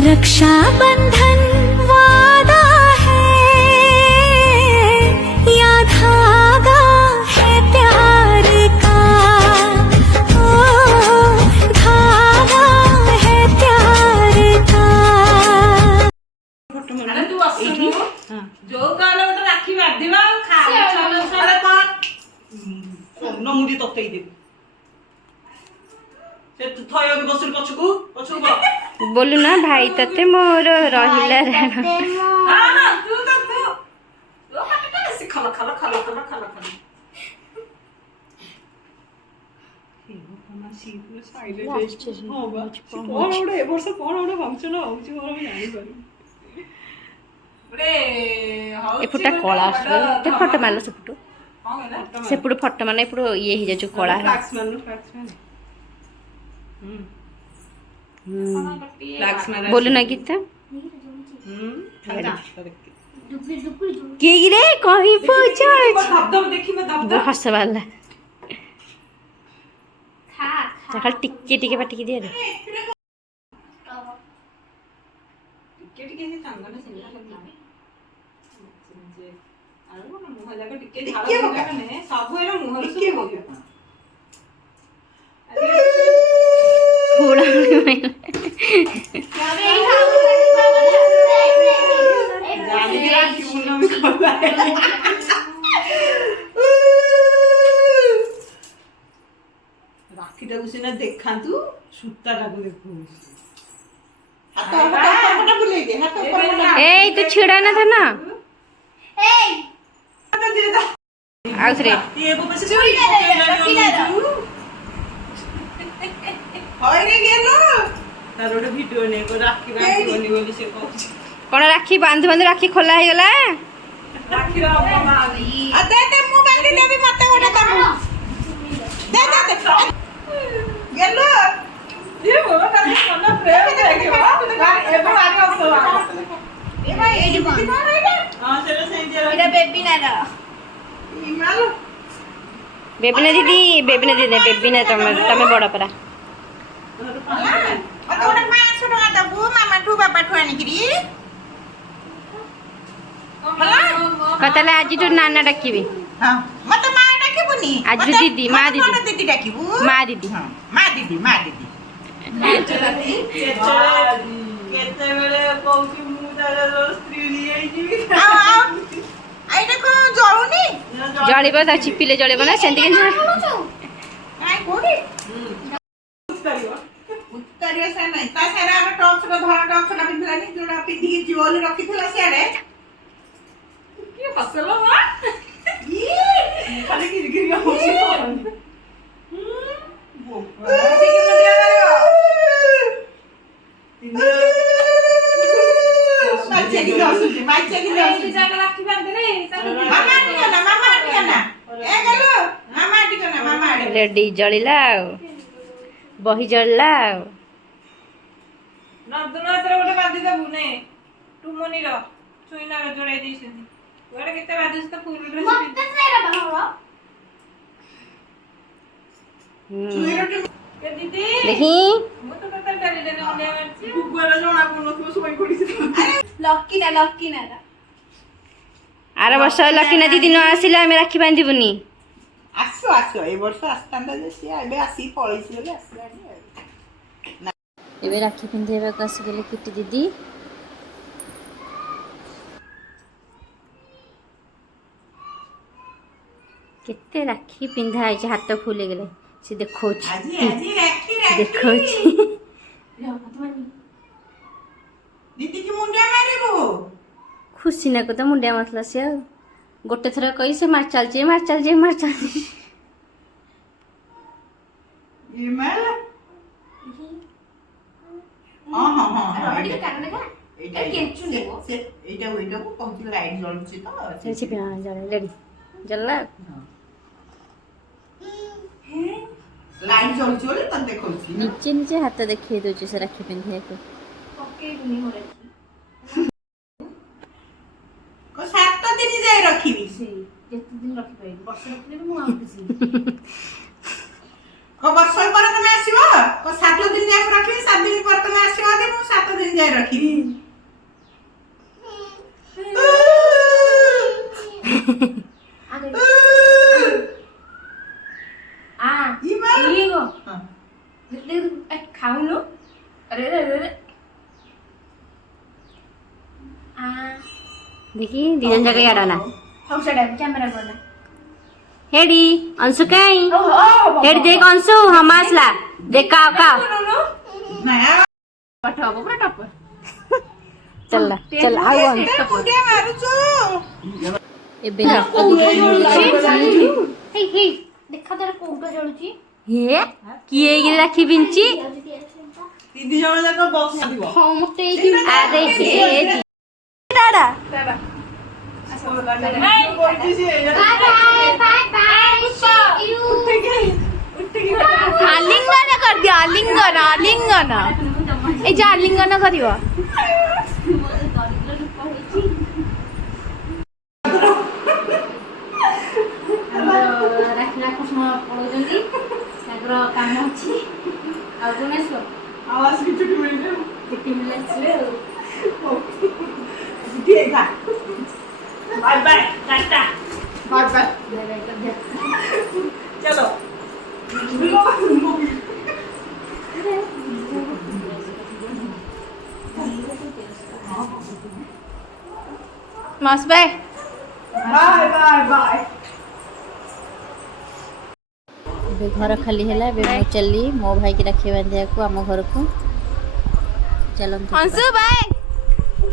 रक्षा बंधन वादा है या धागा है प्यार का, ओ धागा है प्यार का। अरे तू असुनु जो काल गोटे राखी बांधिबा खाली चलो सारे कोन सोन मुडी ततई दे से तू थय के बसुर पछकू पछकू बोलू ना भाई तते मोर रहिला राण। हां हां तू तो काटे से खला खला खला खला खला खला एपुटा कला ते फोटो मारला सेपुटू फोटो माने एपुटू ये ही जो कला है। बोलू ना गीता की रे कहीं पहुंच वो हस वाला खाली टिके टिके पाटिकी दिया रे राखीटा सिना देखातु सूताटा देखु ए तू छिड़ा ना था ना आउसरे ये वो बस चोरी होय रे गेलो तार ओटे वीडियो ने को राखी बांधी बोली से कहू कौन राखी बांध बांध राखी खोला है गला राखी रा बांधी आ दे मु बांधी देबी मते ओटे तम दे गेलो ये वो का मन प्रेम देखिबा ए बा आगे असो ए भाई एडी बांध हां चलो सही जरा एटा बेबी ना रा इमालो बेबी ना बेबी ना तमे बड़ा परा मत ओटे मासु डगा दबु मामा ठु बाबा ठु आनी किरी कतले आज तो नाना डाकिबी हां मत मा डाकिबुनी आज दीदी मां दीदी दीदी डाकिबु मां दीदी हां मां दीदी केते बेले कहूची मु तार स्त्री लियै जीवी आ आइटा को जळुनी जळिबो ता चिपिले जळिबो ना सेंती के काय कोडी उत्तरियो से नहीं ता सारा हम टॉप्स को धरा टॉप्स ना पिंधलानी जोड़ा पिंधी की ज्वेलरी रखी थला सियाडे के फसलो वा ई खाली गिरगिरी होसी बोपा ठीक मंदिया करेगा बच्चे की जाके राखी बांध रे मामा आटिया ए गलो मामा आटिया रेडी जळिला बही जळला नदुनात्र गोटे बांधी दबु ने टुमनी रो सुइना रो जोड़ाई दिसनी गोटे केते बांधी त फुल ड्रेस मत सेरा बाहरो सुइरो के दीदी देखी मु तो कत डरी डरी ओले मारछि गुगुरा जोना कोनो तो सोई पडिछि लक्की ना आर वर्ष लकी ना दीदी न आसिला हम राखी बांधिबुनी आसो ए वर्ष आस्तांदा जे से एबे आसी पळैछि बोले आसलानी एबे राखी पिंधेबा कस गेले किटी दीदी केते राखी पिंधा है हाथ फूले गेले से देखो आजी राखी देखो दीदी की मुंडिया मारिबो खुशी ना को तो मुंडिया मतला से गोटे थर कही से मार चल जे ये माल हां एटा कारण का एटा केंचु देबो से एटा को कहति लाइट जळुछि तो से पे जले लेडी जल्ला लाइट जळुछि बोले त देखौछि नीचे हाथ देखिए दोछि से राखी पिंधे को पक्के दुनी हो रखी को 7 दिन जाय रखिबी से जेते दिन रखि पाई वर्ष रखले मु आउतसी को वर्ष पर तमे आसीबो को 7 दिन जाय रखिबी 7 दिन पर तमे आसीबो दे मु 7 दिन ଯାଇ ରଖିବି ଖାଉନୁ देखी दिजन जगह यार ना ହଉ ସେଟା କ୍ୟାମେରା କରନା हेडी अंशु काई हेडी देख अंशु हम आसला देख का का ପଠ ହବ ପୁରା ଟପ चल चल आओ ମୁଣ୍ଡିଆ ମାରୁଛୁ एबे रक्त ହେଇ ହେଇ ଦେଖା ତାର କୋଉଟା ଜଳୁଛି हे किए गिरे राखी बिंची ତିନି ଜଣ ଯାକ ବସିଥିବ ହଁ ମତେ ଏଇଠି अरे हे डाडा ବସିଛି ସିଏ। ବାଏ आलिंगन कर दिया आलिंगन आलिंगन ए जा आलिंगन करियो ରାଖିଲା କୃଷ୍ଣ ପଳଉଛନ୍ତି ତାଙ୍କର କାମ ଅଛି ଆଉ କଣ ଆସିବ ଆୱାଜ କିଛି ମିଳିଲେ ଛୁଟି ମିଳେ ଆସିଲେ ଆଉ ଠିକ ଥା bye bye tata bye bye चलो मस्त बाय बाय बाय बाय ଏବେ ଘର ଖାଲି ହେଲା ଏବେ ମୁଁ ଚାଲି ମୋ ଭାଇ କି ରାକ୍ଷୀ ବାନ୍ଧିବାକୁ ଆମ ଘରକୁ ଚାଲନ୍ତୁ ହଂସୁ ବାଏ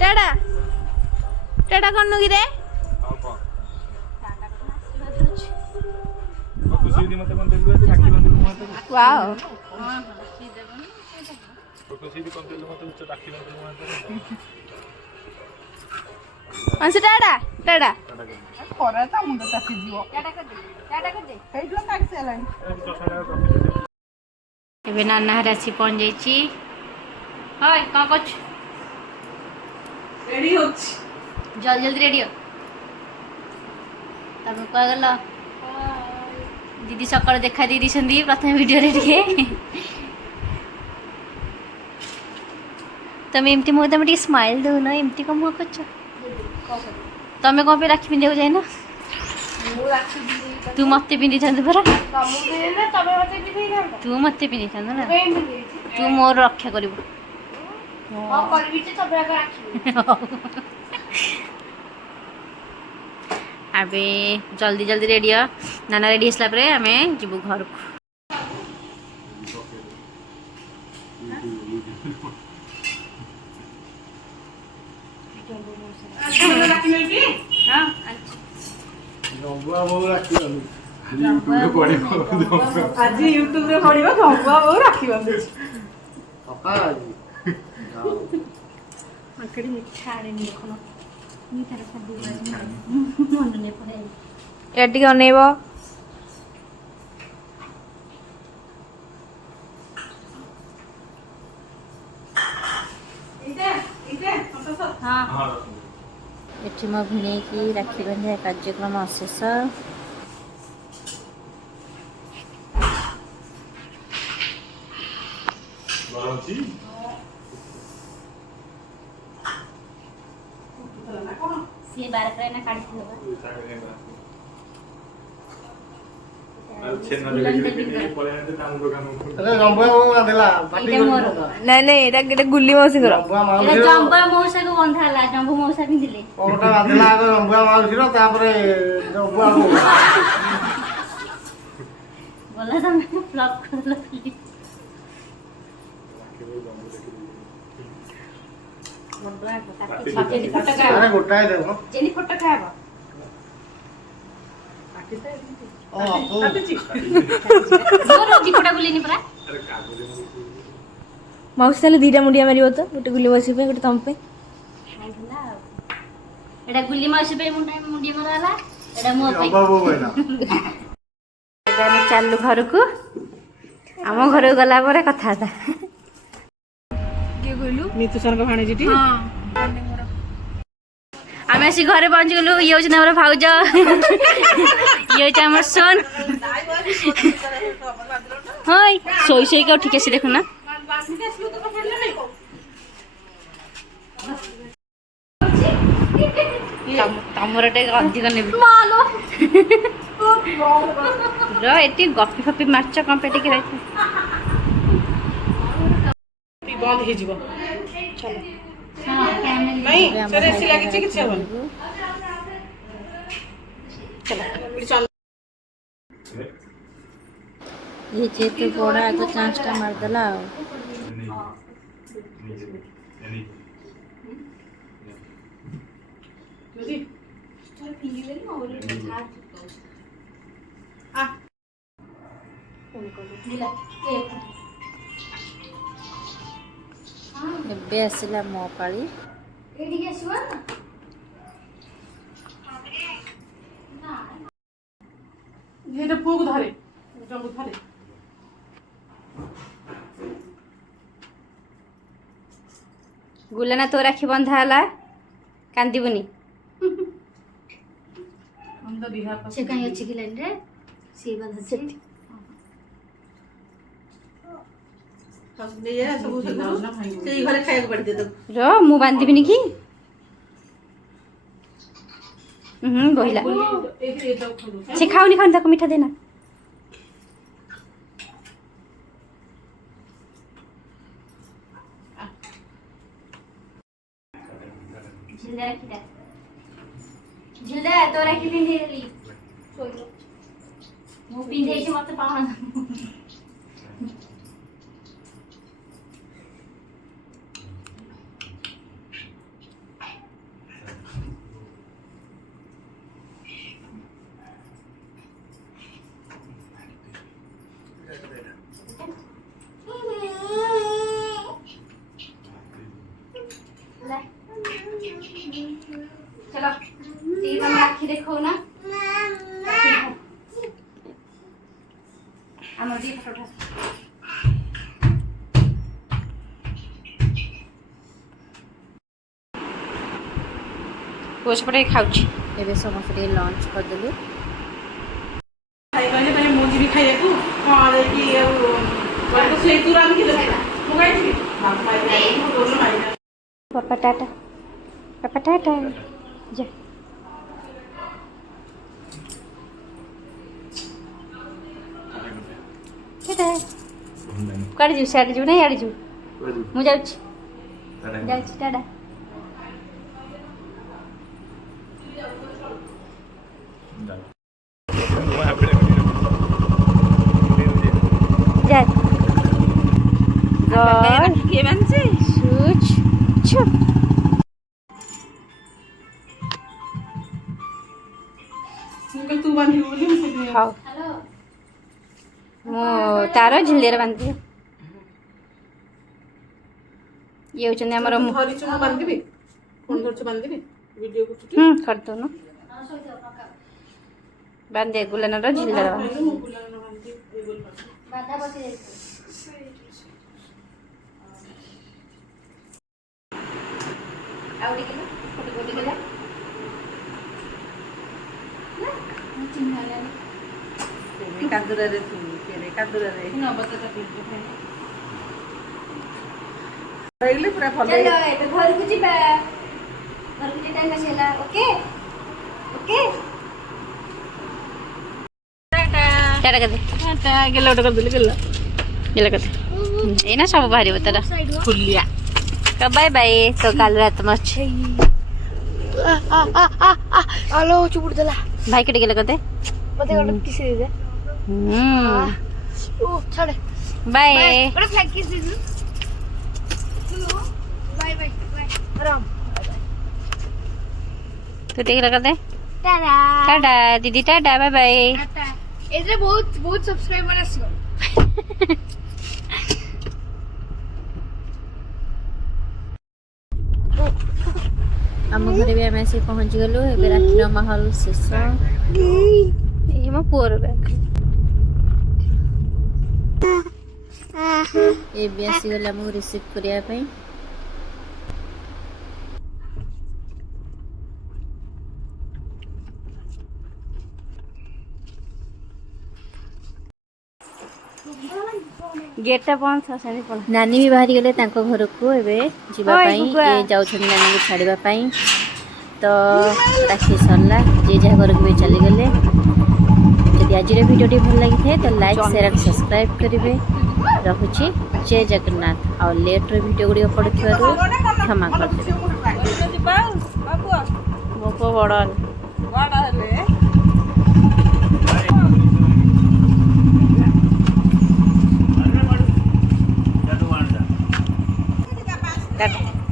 ଟାଟା ଟାଟା କନୁ କି ରେ वाओ हंसु टाटा टाटा ଖରା ତା ମୁଣ୍ଡ ଚାପି ଯିବ ହେଇଯିବ କାଟି ସାରିଲାଣି ଏବେ ନାନା ହାରେ ଆସି ପହଞ୍ଚି ଯାଇଛି ହଇ କ'ଣ କରୁଛୁ ରେଡି ହଉଛି ଜଲ୍ଦି ଜଲ୍ଦି ରେଡି हो ତମେ କୁଆ ଗଲ दीदी सकाळु देखा दे दिसंदी प्रथम वीडियो रे टिके तमे एमती मो तमे टिके स्माइल दो ना एमती कम हो कछ तमे को पे राखी पिंदे हो जाय ना तू मते पिंदी छंद परा तू मते पिंदी छंद ना तू मोर रक्षा करबो अबे जल्दी जल्दी रेडी हो नाना रेडी हसला परे हमें जीवु घर को आज यूट्यूब रे पड़िबो धंगुआ बहु राखी बांधुची ମାଙ୍କଡି ମିଠା ଆଣିନି ଦେଖୁନ ମିଠାର ସବୁ ମନେ ନେ ପଡେ या टिके अनेब एठी मो भिणे की राखी बांधिया कार्यक्रम अशेष ସିଏ ବାର ପରେ ନା କାଢି ଦେବା ନାଇଁ ନାଇଁ ଏଟା ଗୋଟେ ଗୁଲି ମାଉସୀଙ୍କର ଏଟା ଜମ୍ବା ମଉସାକୁ ବନ୍ଧା ହେଲା ଜମ୍ବୁ ମଉସା ପିନ୍ଧିଲେ ଗଲା ତମେ ବ୍ଲକ୍ କରିଦେଲ ଯେନି ଫଟୋ ଖାଇବ ମାଉସୀ ତାହେଲେ ଦିଟା ମୁଣ୍ଡିଆ ମାରିବ ତ ଗୋଟେ ଗୁଲି ମାଉସୀ ପାଇଁ ଗୋଟେ ତମ ପାଇଁ ଏଟା ଗୁଲି ମାଉସୀ ପାଇଁ ମୁଣ୍ଡିଆ ମରା ହେଲା ଏଟା ମୋ ପାଇଁ ଏବେ ଆମେ ଚାଲୁ ଘରକୁ ଆମ ଘରକୁ ଗଲା ପରେ କଥାବାର୍ତ୍ତା କିଏ କହିଲୁ नीतू सर का भाणे जीटी ଆମେ ଆସି ଘରେ ପହଞ୍ଚି ଗଲୁ ଇଏ ହଉଛି ଆମର ଭାଉଜ ଇଏ ହଉଛି ଆମର ସୋନ ହଇ ଶୋଇ ଶୋଇକି ଉଠିକି ଆସି ଦେଖୁନା ତମର ଟିକେ ଅଧିକ ନେବି ମାଲୋ ଏଠି ଗପି ଫପି ମାଛ କଣ ଟିକେ ରହିଥାଏ ବନ୍ଦ ହେଇଯିବ ହଁ କ୍ୟାମେରା ନାଇଁ ଏବେ ଆମ ସେରେ ଭାଇ ଏସି ଲାଗିଛି କିଛି ହବନି ଯିବୁ। ଇଏ ଯେହେତୁ ବଡ଼ ଆଗ ଚାନ୍ସଟା ମାରିଦେଲା ଆଉ ଏବେ ଆସିଲା ମୋ ପାଳି ଏଠିକି ଆସିବ ଝିଅଟା ପୁଅକୁ ଧରେ ଜଣକୁ ଧରେ ଗୁଲେନା ତୋ ରାକ୍ଷୀ ବନ୍ଧା ହେଲା କାନ୍ଦିବୁନି ସେ କାହିଁ ଅଛି କି ଲାଇନରେ ସିଏ ବାଧା ସେଠି ସେଇ ଘରେ ଖାଇବାକୁ ପାଡ଼ି ଦେବୁ ର ମୁଁ ବାନ୍ଧିବିନି କି ବହିଲା ସେ ଖାଉନି ତାକୁ ମିଠା ଦେନା ଝିଲଦା ତୋ ରାକ୍ଷୀ ପିନ୍ଧେଇଦେଲି ମୁଁ ପିନ୍ଧେଇଛି ମତେ ପାଉନା चलो ठीक है राखी देखो ना আমার দিয়ে ফটো ପୁଅ ସେପଟେ ଖାଉଛି ଏବେ ସମସ୍ତେ ଟିକେ ଲଞ୍ଚ କରିଦେଲୁ ଖାଇବାନି ମୁଁ ଯିବି ଖାଇବାକୁ ହଁ ଯାଇକି ଆଉ ସେଇ ତୁର ଆଣିକି ଦେବେ ମୁଁ ଖାଇଥିବି ପାପା ଟାଟା ଯା ଟାଟା କୁଆଡ଼େ ଯିବୁ ସିଆଡ଼େ ଯିବୁ ନା ଇଆଡ଼େ ଯିବୁ ମୁଁ ଯାଉଛି ଟାଟା যা କିଏ ବାନ୍ଧିଛି ସୁଚ ଛୁ ମୁଁ କହିଲି ତୁ ବାନ୍ଧିବୁ ବୋଲି ମୁଁ ସେଥିପାଇଁ ହଉ ମୁଁ ତାର ଝିଲିରେ ବାନ୍ଧିବି ଇଏ ହେଉଛନ୍ତି ଆମର ଧରିଛୁ ମୁଁ ବାନ୍ଧିବି ଫୋନ୍ ଧରିଛୁ ବାନ୍ଧିବି ଭିଡ଼ିଓ କରୁଛୁ କରିଦେଉନୁ ବାନ୍ଧି ଗୁଲେନାର ଝିଲିରେ ବାନ୍ଧି ମୁଁ ବୁଲାনো ବାନ୍ଧିବି ବାଧା ବସି ଯାଇଛି ଆଉ ଟିକେ ନା ଫଟୋ ଟିକେ କାଦୁରାରେ କାଦୁରାରେ ରହିଲେ ପୁରା ଭଲ ଚାଲ ଏବେ ଘରକୁ ଯିବା ଘରକୁ ଯିବା ଟାଇମ୍ ଆସିଲା ଓକେ ଓକେ ଟାଟା କରିଦେ ଗେଲା ଗୋଟେ କରିଦେଲି ଗେଲା କରିଦେ ଏଇନା ସବୁ ବାହାରିବ ତାର ଫୁଲିଆ ବାय ବାय ତ କାଲି ରାତ ମସ୍ତ ଆଲୋ ଚୁପୁଡ଼ି ଦେଲା ଭାଇ କେଟେ ଗେଲା କରିଦେ ମତେ ଗୋଟେ କିସ୍ ଦେଇଦେ ଓ ଛାଡେ ବାय ଗୋଟେ ଫ୍ଲାଗ କିସ୍ ଦେଇଦେ ବାଏ ବାଏ ବାଏ ରାମ ତୁ ଟିକେ ଗେଲା କରିଦେ ଟାଟା ଟାଟା ଦିଦି ଟାଟା ବାय ବାय ଟାଟା ଏଥିରେ ବହୁତ ବହୁତ ସବସ୍କ୍ରାଇबर ଆସିବ ଆମ ଘରେ ବି ଆମେ ଆସି ପହଞ୍ଚିଗଲୁ ଏବେ ରାକ୍ଷୀର ମାହୋଲ ଶେଷ ଏଇ ମୋ ପୁଅର ବ୍ୟାଗ୍ ଏବେ ଆସିଗଲେ ଆମକୁ ରିସିଭ୍ କରିବା ପାଇଁ गेटा बंद नानी भी बाहरी गले तांको घरକୁ ଏବେ ଯିବା ପାଇଁ ଏ ଯାଉଛନ୍ତି ନାନୀକୁ ଛାଡ଼ିବା ପାଇଁ ତ तो राखी सरला जे जहाँ घर को भी चलीगले जदि आज भिडियो भल लगी है तो लाइक शेयर एंड सब्सक्राइब करेंगे रखुची जय जगन्नाथ और लेट्रे भिडियो गुड़ी पड़ुवर क्षमा कर मोको बड़ हेले